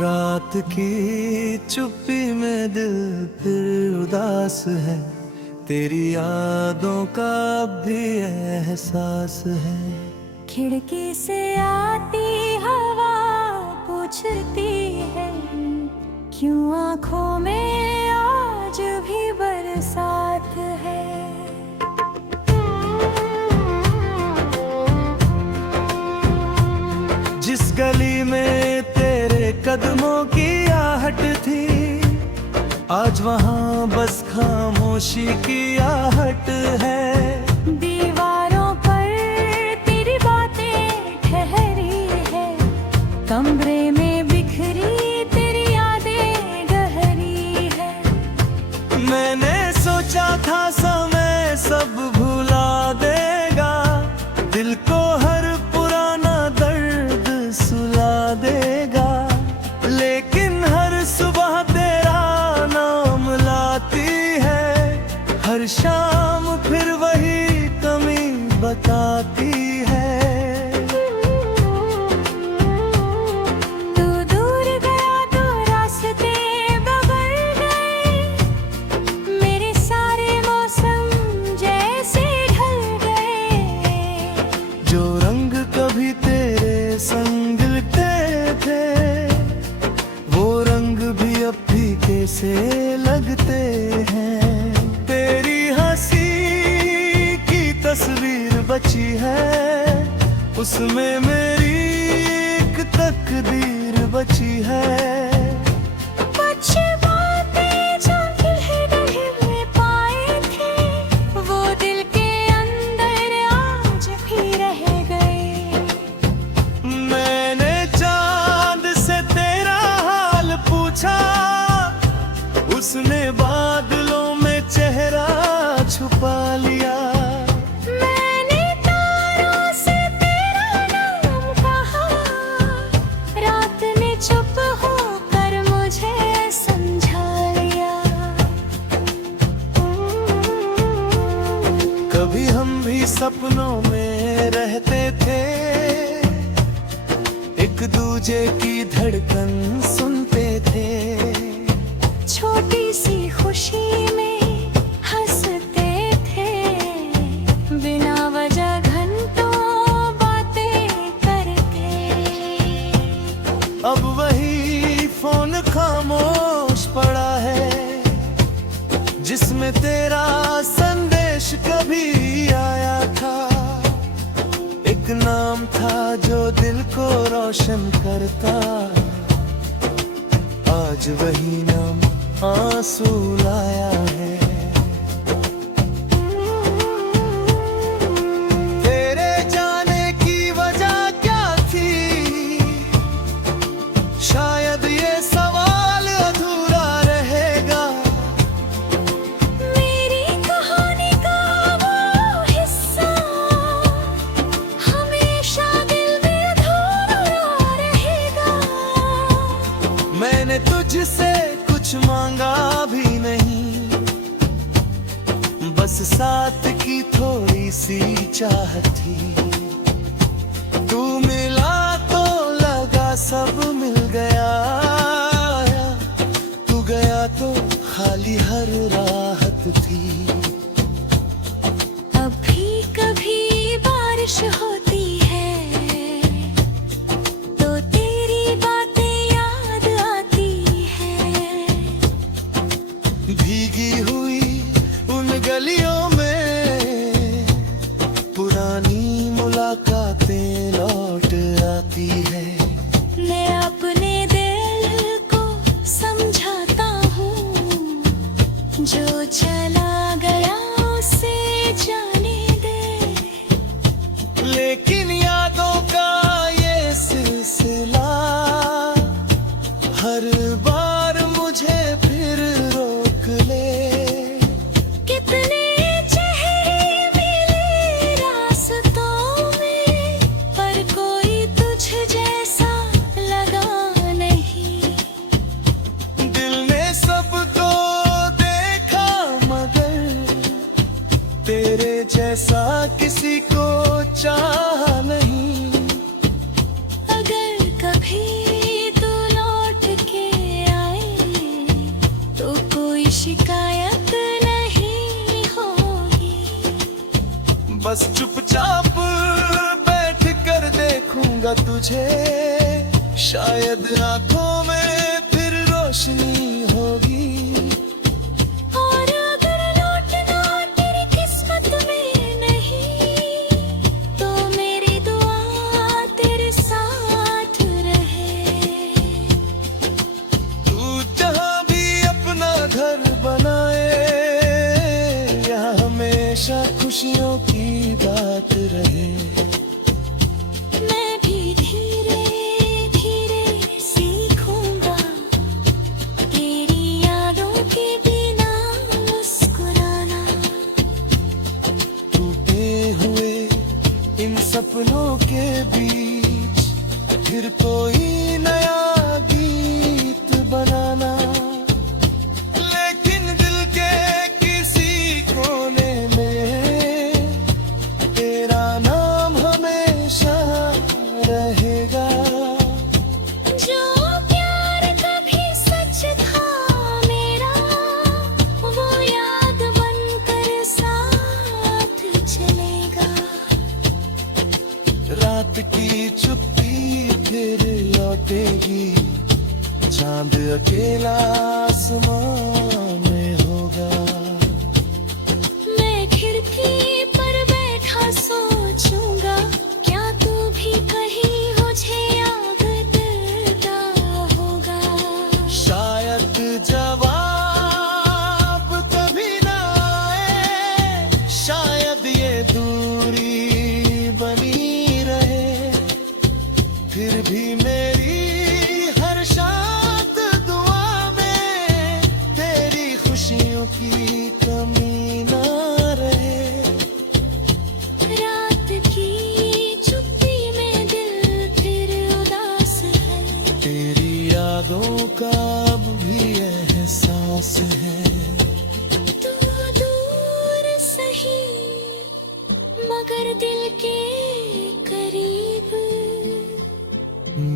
रात की चुप्पी में दिल फिर उदास है, तेरी यादों का भी एहसास है। खिड़की से आती हवा पूछती है, क्यों आँखों में आज भी बरसात है। जिस गली में तेरे कदमों की आहट थी, आज वहाँ बस खामोशी की आहट है। दीवारों पर तेरी बातें ठहरी है, कमरे में बिखरी तेरी यादें गहरी है। मैंने सोचा था समय सब भुला देगा, दिल को हर पुराना दर्द सुला देगा, लेकिन हर सुबह तेरा नाम लाती है, हर शाम फिर वही कमी बताती है। तू दूर गया तो रास्ते बदल गए, मेरे सारे मौसम जैसे ढल गए। जो रंग कभी तेरे संग लिखते थे, वो रंग भी अब फीके से लगते हैं। तेरी हंसी की तस्वीर बची है, उसमें मेरी एक तकदीर बची है। कुछ बातें जो दिल में पाए थे, वो दिल के अंदर आज भी रह गए। मैंने चांद से तेरा हाल पूछा, उसने बादलों में चेहरा छुपा लिया। मैंने तारों से तेरा नाम कहा, रात ने चुप होकर मुझे समझा लिया। कभी हम भी सपनों में रहते थे, एक दूजे की धड़कन सुनते थे। छोटी सी खुशी में हंसते थे, बिना वजह घंटों बातें करके। अब वही फोन खामोश पड़ा है, जिसमें तेरा संदेश कभी आया था। एक नाम था जो दिल को रोशन करता, आज वही नाम आंसू लाया है। तेरे जाने की वजह क्या थी, शायद ये सवाल अधूरा रहेगा। मेरी कहानी का वो हिस्सा हमेशा दिल में अधूरा रहेगा। मैंने तुझसे कुछ मांगा भी नहीं, बस साथ की थोड़ी सी चाहत थी। तू मिला तो लगा सब मिल गया, तू गया तो खाली हर राहत थी। अब भी कभी बारिश होती है, तो तेरी बातें याद आती है। भीगी हुई उन गलियों में पुरानी मुलाकातें लौट आती है। मैं अपने दिल को समझाता हूँ, जो चला गया उसे जाने दे। लेकिन यादों का ये सिलसिला हर बार मुझे फिर रोक ले। कितने चेहरे मिले रास्तों में, पर कोई तुझ जैसा लगा नहीं। दिल ने सबको देखा मगर तेरे जैसा किसी को चाहा नहीं। अगर कभी तू लौट बस चुपचाप बैठ कर देखूंगा तुझे, शायद आंखों में फिर रोशनी होगी। और अगर लौटना तेरी किस्मत में नहीं, तो मेरी दुआ तेरे साथ रहे। तू जहाँ भी अपना घर बनाए, या हमेशा खुशियों की बात रहे। मैं भी धीरे धीरे सीखूंगा तेरी यादों के बिना मुस्कुराना। टूटे हुए इन सपनों के बीच फिर कोई नया गीत बनाना। लेकिन दिल के किसी कोने में तेरा नाम हमेशा रहेगा। जो प्यार कभी सच था मेरा, वो याद बनकर साथ चलेगा। रात की चुप्पी फिर लौटेगी, चांद अकेला आसमान में होगा। मैं खिड़की पर बैठा सोचूंगा, क्या तू भी कहीं मुझे याद करता होगा। शायद जवाब कभी ना आए, शायद ये दूरी बनी रहे। फिर भी मेरी हर शांत दुआ में तेरी खुशियों की कमी ना रहे। रात की चुप्पी में दिल फिर उदास है, तेरी यादों का अब भी एहसास है। तू दूर सही मगर दिल के करीब।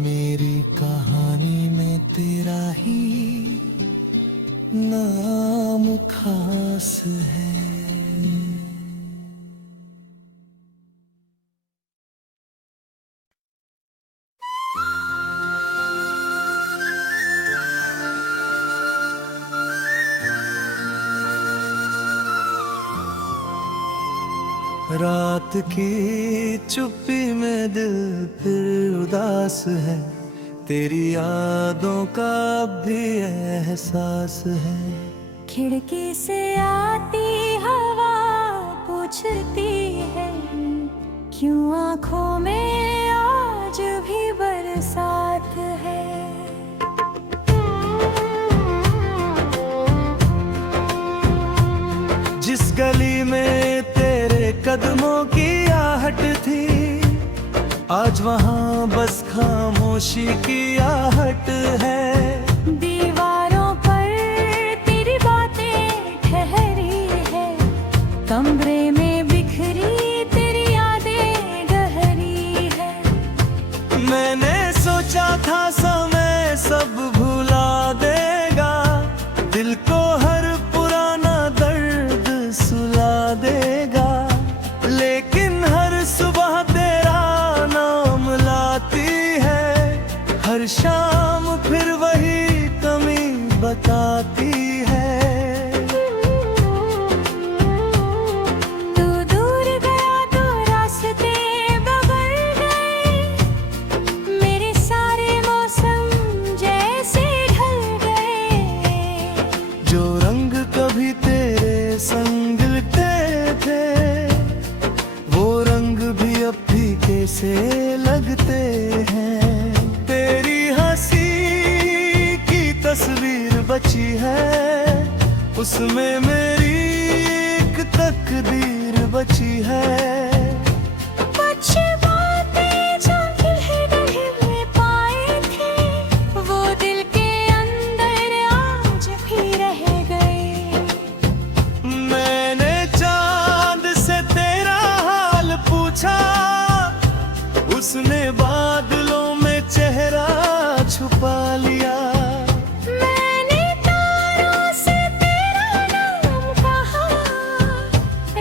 मेरी कहानी में तेरा ही नाम खास है। रात की चुप्पी में दिल फिर उदास है, तेरी यादों का अब भी एहसास है। खिड़की से आती हवा पूछती है, क्यों आँखों में आज भी बरसात है। जिस गली में तेरे कदमों की आहट थी, आज वहाँ बस खामोशी की आहट है। दीवारों पर तेरी बातें ठहरी है, कमरे में बिखरी तेरी यादें गहरी है। मैंने सोचा था समय सब भुला देगा, दिल को हर पुराना दर्द सुला देगा। लेकिन हर सुबह तेरा नाम लाती है, हर शाम फिर वही कमी बताती है। तू दूर गया तो रास्ते बदल गए, मेरे सारे मौसम जैसे ढल गए। जो रंग कभी तेरे संग थे, वो रंग भी अब फीके से लगते हैं। तेरी हंसी की तस्वीर बची है, उसमें मेरी एक तकदीर बची है। कुछ बातें जो दिल में पाए थे, वो दिल के अंदर आज भी रह गए। मैंने चांद से तेरा हाल पूछा, उसने बादलों में चेहरा छुपा लिया। मैंने तारों से तेरा नाम कहा,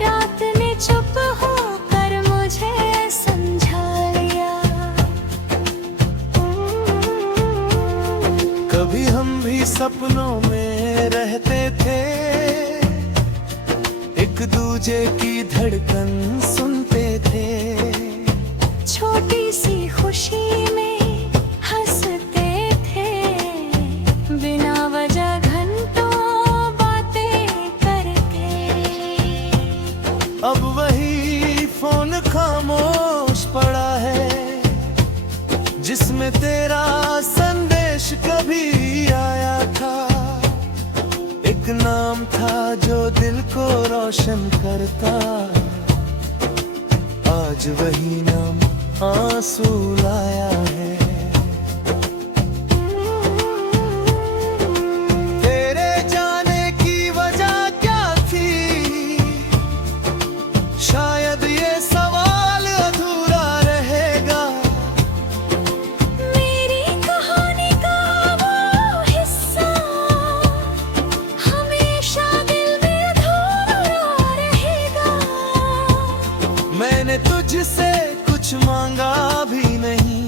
रात ने चुप हो तुझे की धड़कन सुनते थे। छोटी सी खुशी में हंसते थे, बिना वजह घंटों बातें करके। अब वही फोन खामोश पड़ा है, जिसमें तेरा संदेश कभी आया था। एक नाम था जो दिल को रोशन करता, आज वही नाम आंसू लाया है। तेरे जाने की वजह क्या थी, शायद ये सवाल अधूरा रहेगा। मेरी कहानी का वो हिस्सा हमेशा दिल में अधूरा रहेगा। मैंने तुझसे कुछ मांगा भी नहीं,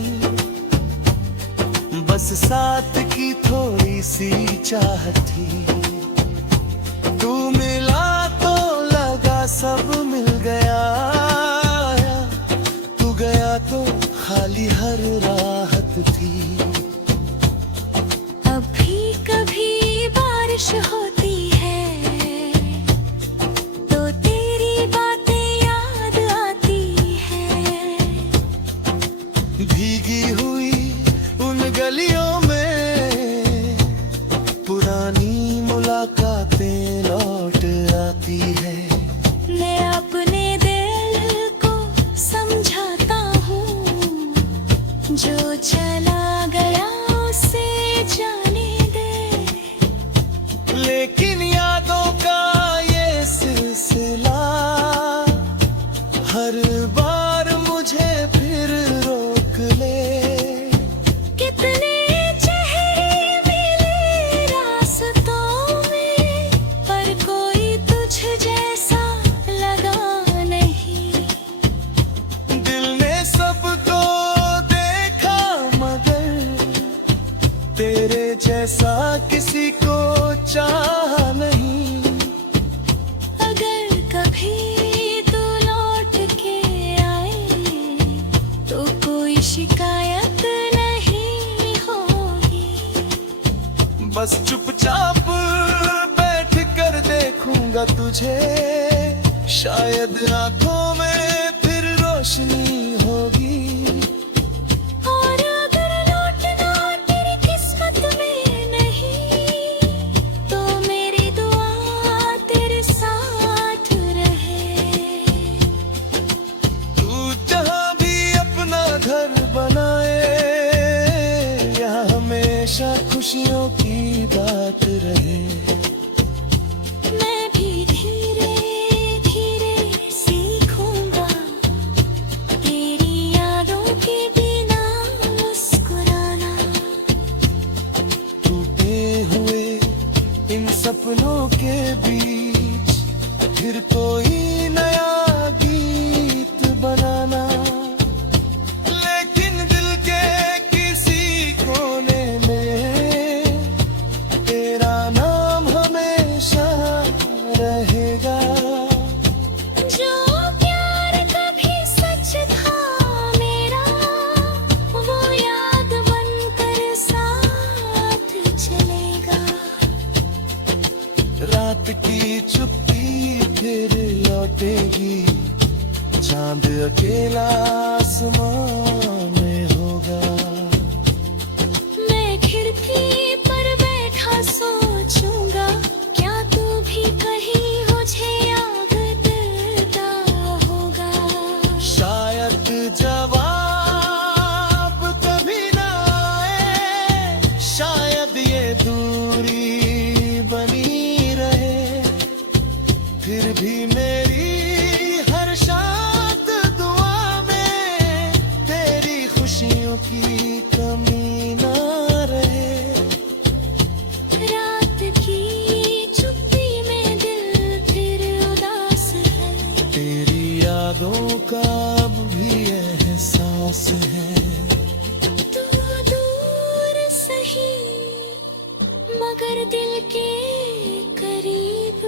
बस साथ की थोड़ी सी चाहत थी। तू मिला तो लगा सब मिल गया, तू गया तो खाली हर राहत थी। अभी कभी बारिश होती है तो तेरी बातें याद आती है। भीगी हुई उन गलियों में पुरानी मुलाकातें लौट आती है। मैं अपने दिल को समझाता हूँ, जो चला गया उसे जाने दे। लेकिन यादों का ये सिलसिला हर बार मुझे फिर रोक ले। कितने चेहरे मिले रास्तों में, पर कोई तुझ जैसा लगा नहीं। दिल ने सबको देखा मगर तेरे जैसा किसी को चाहा नहीं। अगर कभी तू लौट के आए तो कोई शिकायत नहीं होगी। बस चुपचाप बैठ कर देखूंगा तुझे, शायद आंखों में फिर रोशनी होगी। और अगर लौटना तेरी किस्मत में नहीं, तो मेरी दुआ तेरे साथ रहे। तू जहाँ भी अपना घर बनाए, यहाँ हमेशा खुशियों की बात रहे। मैं भी धीरे धीरे सीखूंगा तेरी यादों के बिना मुस्कुराना। टूटे हुए इन सपनों के बीच फिर कोई नया गीत बनाना। लेकिन दिल के किसी कोने में तेरा नाम हमेशा रहेगा। जो प्यार कभी सच था मेरा, वो याद बनकर साथ चलेगा। रात की चुप्पी फिर लौटेगी, चांद अकेला आसमां में होगा। मैं खिड़की पर बैठा सोचूंगा, क्या तू भी कहीं मुझे याद करता होगा। शायद जवाब कभी ना आए, शायद ये दूरी बनी रहे। फिर भी मेरी हर शांत दुआ में तेरी खुशियों की कमी ना रहे। रात की चुप्पी में दिल फिर उदास है, तेरी यादों का अब भी एहसास है। तू दूर सही मगर दिल के करीब।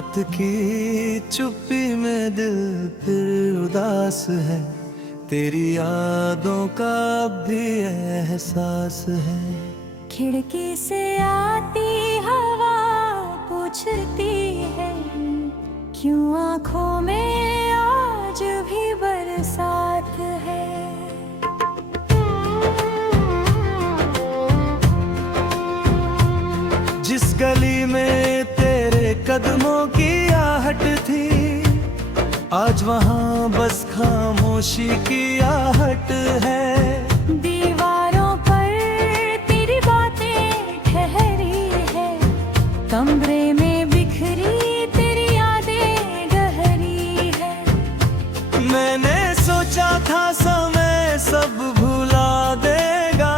रात की चुप्पी में दिल फिर उदास है, तेरी यादों का अब भी एहसास है। खिड़की से आती हवा पूछती है, क्यों आँखों में आज भी बरसात है। जिस गली में तेरे कदमों की आहट थी, आज वहाँ बस खामोशी की आहट है। दीवारों पर तेरी बातें ठहरी है, कमरे में बिखरी तेरी यादें गहरी है। मैंने सोचा था समय सब भुला देगा,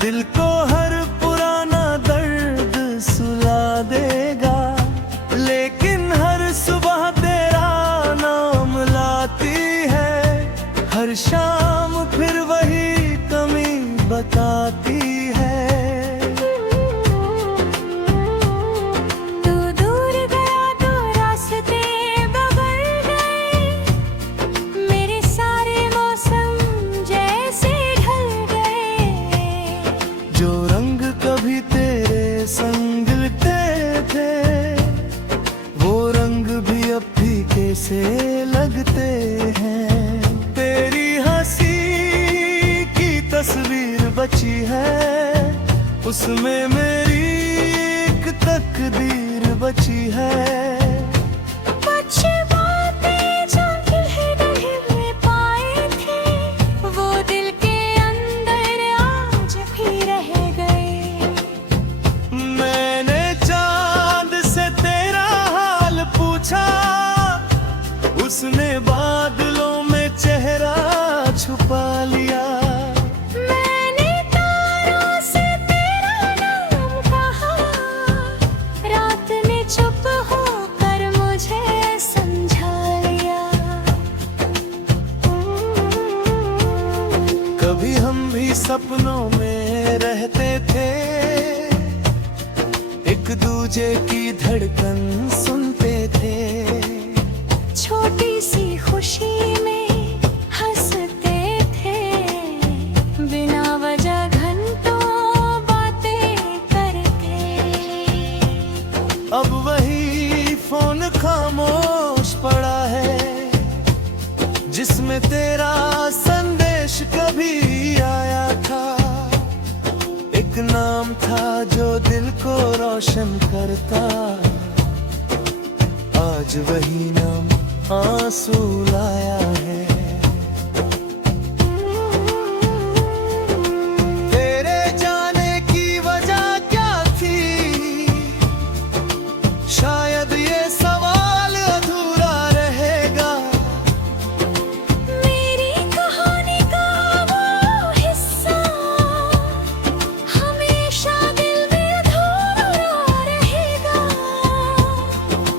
दिल को हर पुराना दर्द सुला देगा, लेकिन हर सुबह तेरा नाम लाती है, हर शाम फिर वही कमी बताती है। तू दूर गया तो रास्ते बदल गए, मेरे सारे मौसम जैसे ढल गए। जो रंग कभी तेरे संग लिखते थे, वो रंग भी अब फीके से लगते हैं। तेरी हंसी की तस्वीर बची है, उसमें मेरी एक तकदीर बची है। कुछ बातें जो गहरे में पाए थे, वो दिल के अंदर आज भी रह गए। मैंने चांद से तेरा हाल पूछा, उसने बादलों में चेहरा छुपा लिया। मैंने तारों से तेरा नाम कहा, रात ने चुप होकर मुझे समझा लिया। कभी हम भी सपनों में रहते थे, एक दूजे की धड़कन सुनते थे। छोटी सी खुशी में हंसते थे, बिना वजह घंटों बातें करके। अब वही फोन खामोश पड़ा है, जिसमें तेरा संदेश कभी आया था। एक नाम था जो दिल को रोशन करता, आज वही नाम आंसू लाया है। तेरे जाने की वजह क्या थी, शायद ये सवाल अधूरा रहेगा। मेरी कहानी का वो हिस्सा हमेशा दिल में अधूरा रहेगा।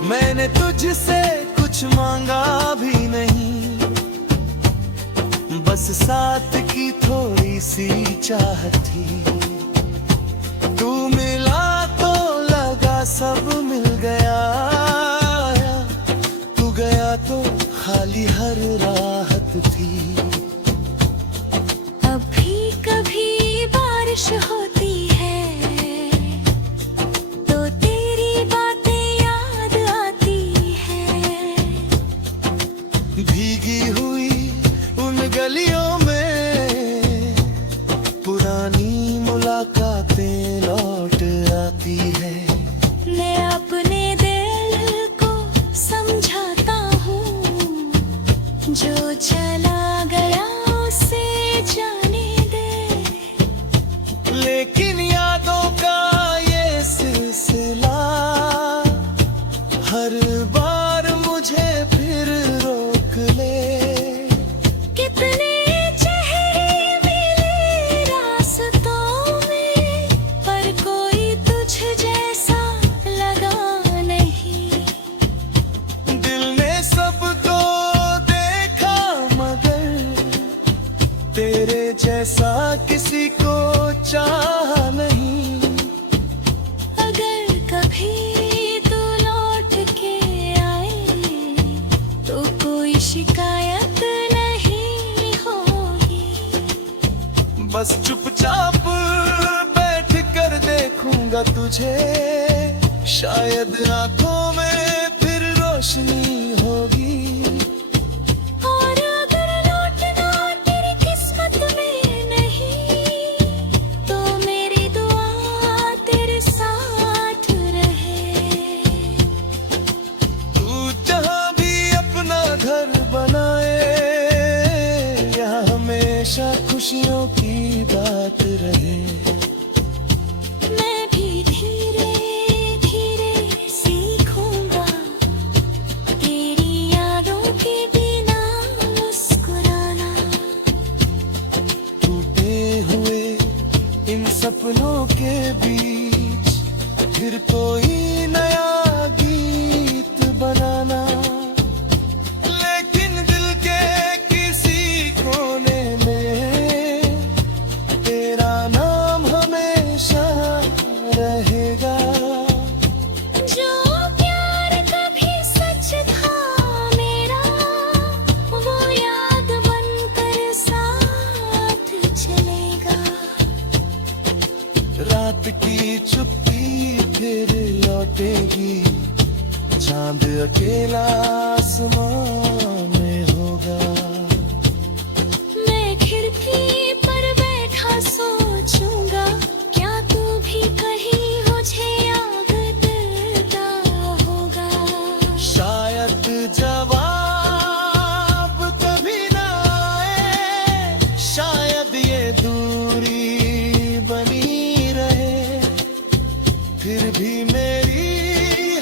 मैंने तुझसे कुछ मांगा भी नहीं, बस साथ की थोड़ी सी चाहत थी। तू मिला तो लगा सब मिल गया, तू गया तो खाली हर राहत थी। अभी कभी बारिश होती है, तो तेरी बातें याद आती है। भीगी हुई उन गलियों में पुरानी मुलाकातें लौट आती है। मैं अपने दिल को समझाता हूँ, जो चला गया उसे जाने दे। लेकिन यादों का ये सिलसिला हर बार मुझे फिर रोक ले। कितने चेहरे मिले रास्तों में, पर कोई तुझ जैसा लगा नहीं। दिल ने सबको देखा मगर तेरे जैसा किसी को चाहा नहीं। अगर कभी तू लौट के शिकायत नहीं होगी। बस चुपचाप बैठ कर देखूंगा तुझे, शायद आंखों में फिर रोशनी होगी। और अगर लौटना तेरी किस्मत में नहीं, तो मेरी दुआ तेरे साथ रहे। तू जहाँ भी अपना घर बनाए, यहाँ हमेशा खुशियों की बात रहे। मैं भी धीरे धीरे सीखूंगा तेरी यादों के बिना मुस्कुराना। टूटे हुए इन सपनों के बीच फिर कोई नया गीत बनाना। लेकिन दिल के किसी कोने में तेरा नाम हमेशा रहेगा। जो प्यार कभी सच था मेरा, वो याद बनकर साथ चलेगा। रात की चुप्पी फिर लौटेगी, चांद अकेला आसमां में होगा। मैं खिड़की पर बैठा सोचूंगा, क्या तू भी कहीं मुझे याद करता होगा। शायद जवाब कभी ना आए, शायद ये दूरी बनी रहे। फिर भी मेरी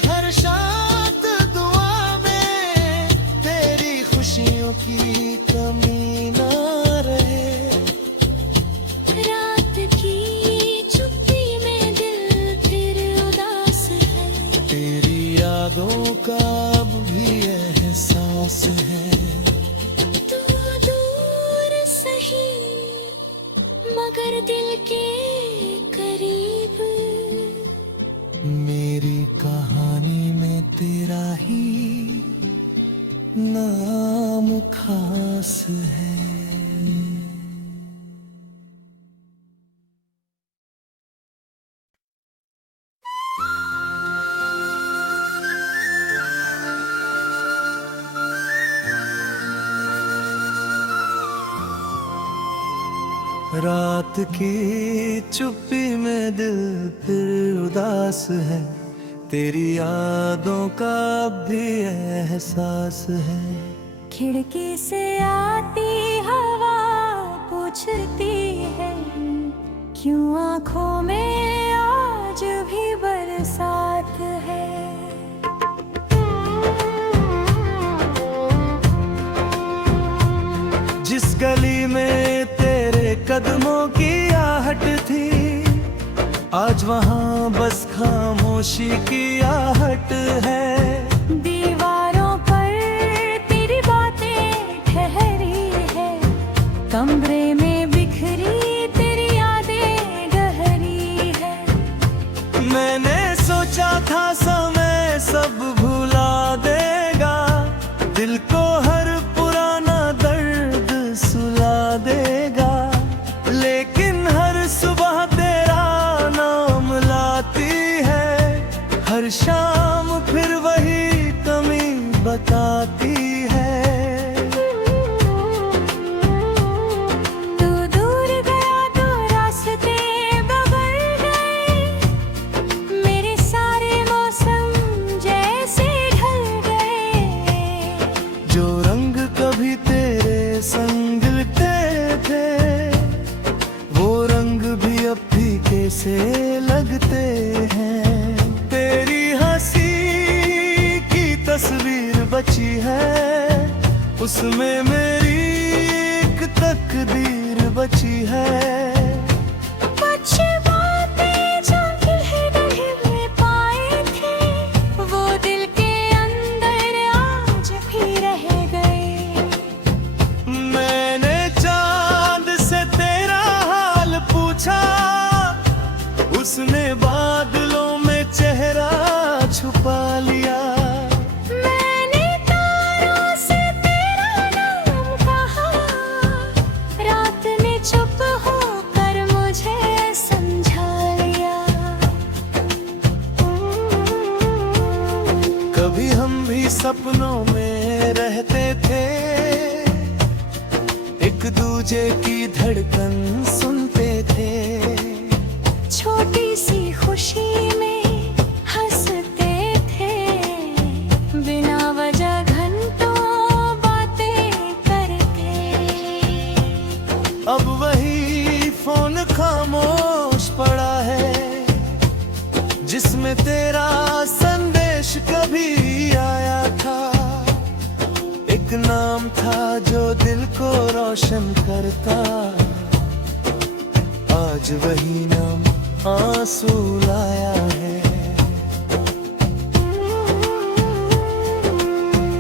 हर शांत दुआ में तेरी खुशियों की कमी ना रहे। रात की चुप्पी में दिल फिर उदास है। तेरी यादों का अब भी एहसास है। तू दूर सही मगर दिल के करीब। मेरी कहानी में तेरा ही नाम खास है। रात की चुप्पी में दिल फिर उदास है, तेरी यादों का अब भी एहसास है। खिड़की से आती हवा पूछती है, क्यों आँखों में आज भी बरसात है। जिस गली में तेरे कदमों की आहट थी, आज वहाँ बस खामोशी की आहट है। दीवारों पर तेरी बातें ठहरी है, कमरे में बिखरी तेरी यादें गहरी है। मैंने सोचा था समय सब भुला देगा, दिल को हर पुराना दर्द सुला देगा। लेकिन हर सुबह तेरा नाम लाती है, हर शाम फिर वही कमी बताती है। तू दूर गया तो रास्ते बदल गए, मेरे सारे मौसम जैसे ढल गए। जो रंग कभी तेरे संग थे, वो रंग भी अब फीके से लगते हैं। तेरी हंसी की तस्वीर बची है, उसमें मेरी एक तकदीर बची है। कुछ बातें जो गहरे में पाए थे, वो दिल के अंदर आज भी रह गए। मैंने चांद से तेरा हाल पूछा, उसने बादलों में चेहरा छुपा लिया। मैंने तारों से तेरा दूजे की धड़कन सुनते थे। छोटी सी खुशी में हंसते थे, बिना वजह घंटों बातें करते। अब वही फोन खामोश पड़ा है, जिसमें तेरा संदेश कभी आया था। एक नाम था जो दिल को रोशन करता, आज वही नाम आंसू लाया है।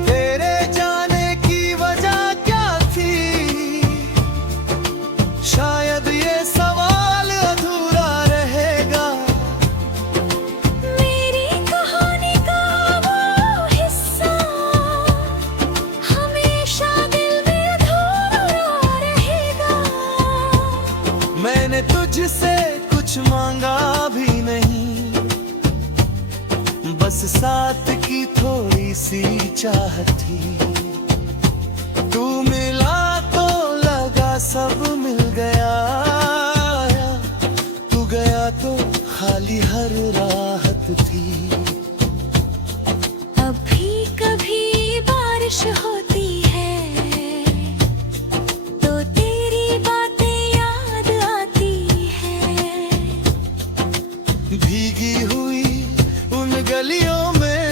तेरे जाने की वजह क्या थी, शायद ये सवाल अधूरा रहेगा। मेरी कहानी का वो हिस्सा हमेशा दिल में अधूरा रहेगा। मैंने तुझसे कुछ मांगा भी नहीं, बस साथ की थोड़ी सी चाहत थी। तू मिला तो लगा सब मिल गया, तू गया तो खाली हर राहत थी। अभी कभी बारिश होती है तो तेरी बातें याद आती है। भीगी हुई उन गलियों में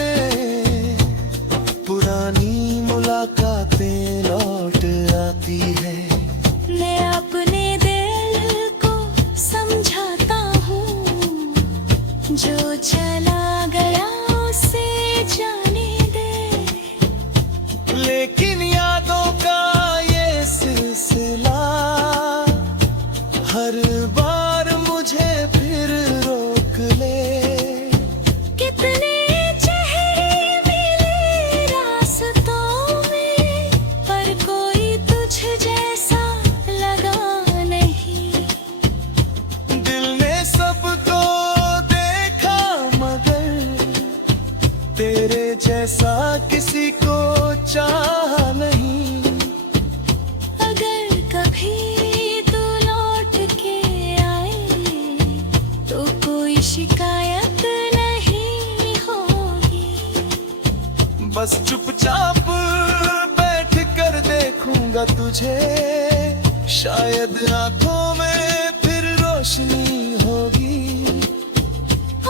पुरानी मुलाकातें लौट आती है। मैं अपने दिल को समझाता हूँ, जो चला गया उसे जाने दे। लेकिन यादों का ये सिलसिला हर बार मुझे फिर रोक ले। कितने चेहरे मिले रास्तों में, पर कोई तुझ जैसा लगा नहीं। दिल ने सबको देखा मगर तेरे जैसा किसी को चाहा नहीं। अगर कभी तू लौट के आए तो कोई शिकायत नहीं होगी। बस चुपचाप बैठ कर देखूंगा तुझे, शायद आंखों में फिर रोशनी होगी।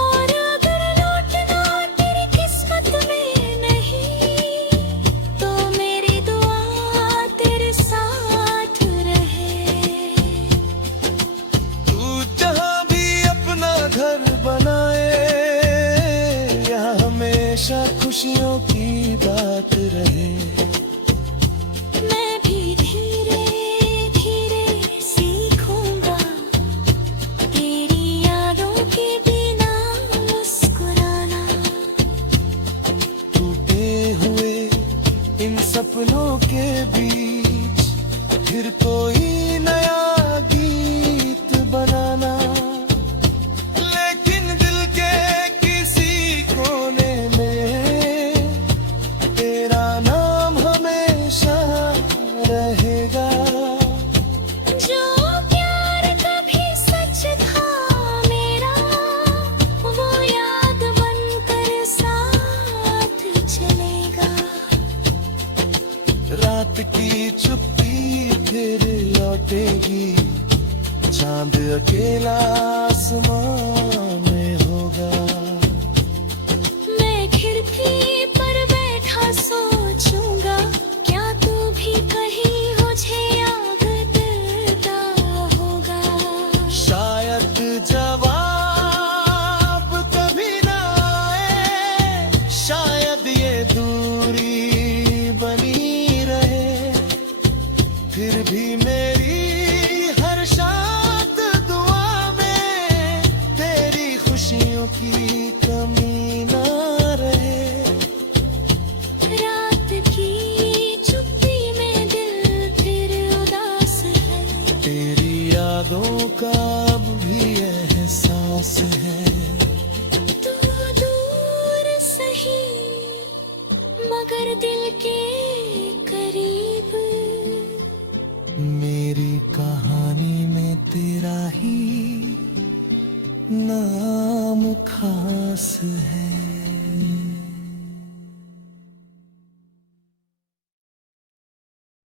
और अगर लौटना तेरी किस्मत में नहीं, तो मेरी दुआ तेरे साथ रहे। तू जहाँ भी अपना घर बनाए, यहाँ हमेशा खुशियों की बात रहे। मैं भी धीरे धीरे सीखूंगा तेरी यादों के बिना मुस्कुराना। टूटे हुए इन सपनों के बीच फिर कोई नया गीत बनाना। लेकिन दिल के किसी कोने में तेरा नाम हमेशा रहेगा। जो प्यार कभी सच था मेरा, वो याद बनकर साथ चलेगा। रात की चुप्पी फिर लौटेगी, चांद अकेला आसमां में होगा। मैं खिड़की पर बैठा सोचूंगा, क्या तू भी कहीं मुझे याद करता होगा। शायद जवाब कभी ना आए, शायद ये दूरी बनी रहे। फिर भी मेरी हर शात दुआ में तेरी खुशियों की कमी ना रहे। रात की चुप्पी में दिल फिर उदास है, तेरी यादों का अब भी एहसास है। तू दूर सही मगर दिल के करीब। मेरी नाम खास है।